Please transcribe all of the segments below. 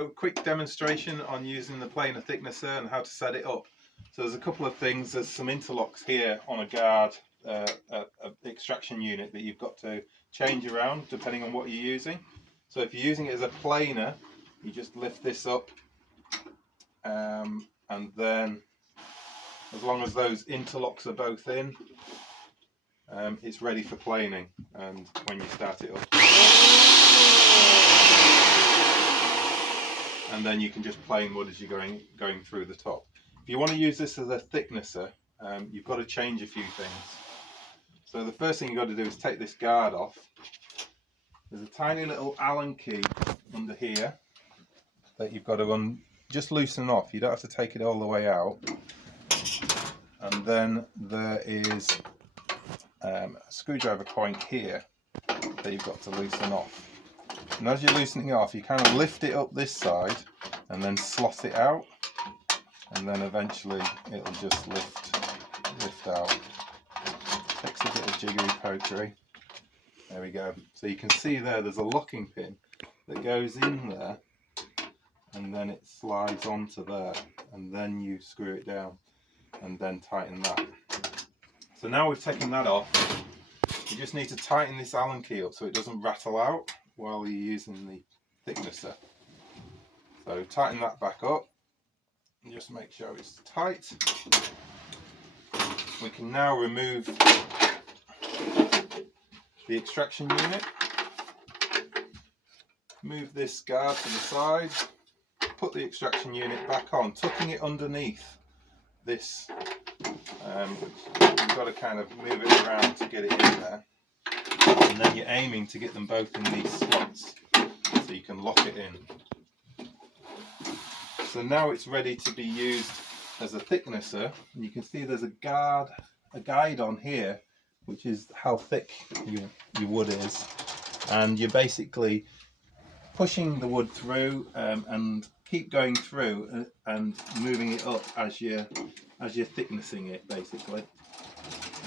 a quick demonstration on using the planer thicknesser and how to set it up. So there's a couple of things. There's some interlocks here on a guard, a extraction unit that you've got to change around depending on what you're using. So if you're using it as a planer, you just lift this up, and then as long as those interlocks are both in, it's ready for planing. And when you start it up, and then you can just plane wood as you're going through the top. If you want to use this as a thicknesser, you've got to change a few things. So the first thing you've got to do is take this guard off. There's a tiny little Allen key under here that you've got to just loosen off. You don't have to take it all the way out. And then there is a screwdriver point here that you've got to loosen off. And as you're loosening it off, you kind of lift it up this side and then slot it out, and then eventually it'll just lift out. Takes a bit of jiggery pokery. There we go. So you can see there's a locking pin that goes in there, and then it slides onto there, and then you screw it down and then tighten that. So now we've taken that off, you just need to tighten this Allen key up so it doesn't rattle out while you're using the thicknesser. So tighten that back up and just make sure it's tight. We can now remove the extraction unit, move this guard to the side, put the extraction unit back on, tucking it underneath this. You've got to kind of move it around to get it in there, and then you're aiming to get them both in these slots so you can lock it in. So now it's ready to be used as a thicknesser, and you can see there's a guide on here which is how thick your wood is, and you're basically pushing the wood through and keep going through and moving it up as you're thicknessing it, basically.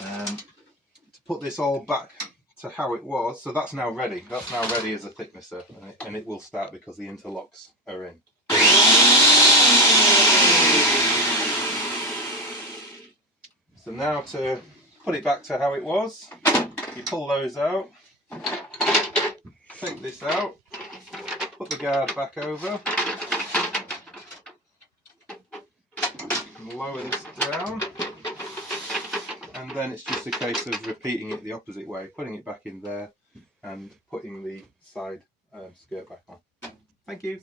To put this all back to how it was, so that's now ready. That's now ready as a thicknesser, and it will start because the interlocks are in. So now to put it back to how it was, you pull those out, take this out, put the guard back over, and lower this down, and then it's just a case of repeating it the opposite way, putting it back in there and putting the side skirt back on. Thank you.